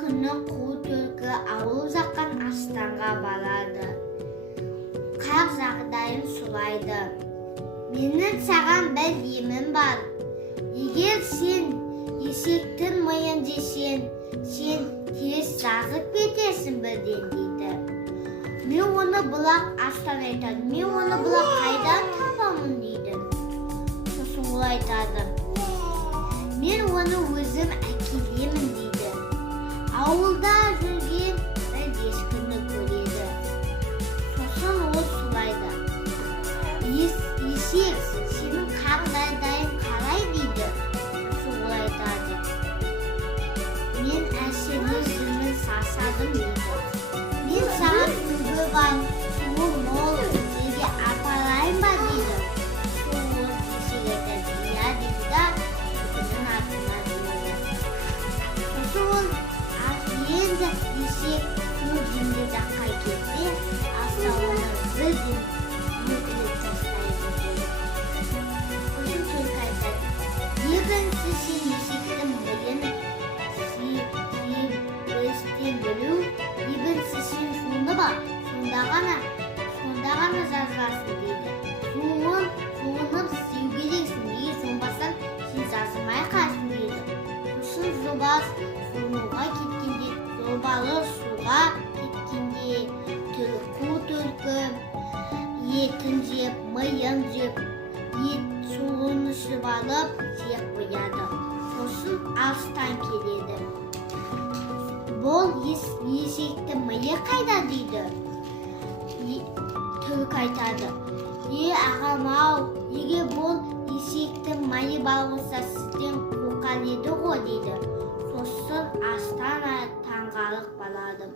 күні қу түлкі ауыл жаққан астанға барады. Қақ жағдайын сұрайды. Менің саған бір емім бар. Егер сен есектің миын жесең, сен тез жазып кетесің бірден дейді. Мен оны бұлақ астан айтады. Мен оны бұлақ қайдан табамын дейді. Сосын ол айтады. Мен оны өзім әкелемін дейді. Ауылда жүрген бір ешкіні көреді. Сосын ол сұрайды. Есек, сенің қағдайдайын қалай дейді. Сосын ол айтады. Мен әсені жүрмін сасадым дейді. Мен саған күнгі бар, суы мол жерге апарайын ба дейді. Сосын ол есек айтады. Я дейді да, күннің артына дейді. Сосын ол енді есек күн жемде жаққа кетсе, аса оны бірден мүлкіліп тастайды дейді. Сосын түлкі айтады. Екінші сен есектің миын өстен білу, екінші сен суыны бар, сонда ғана жазғасын дейді. Суынып сеу керексің дейді, сонбастан сен жазылмай қаласың дейді. Сосын жобалы суға кеткенде қу түлкі етін жеп, миын жеп, суын ішіп алып жеп қояды. Сосын алыстан келеді. Бұл есектің миы қайда дейді. Түлкі айтады. Ағам-ау, егер бұл есектің миы бар болса сізден қоқан еді ғой дейді. Сосын астан таңғалық барады.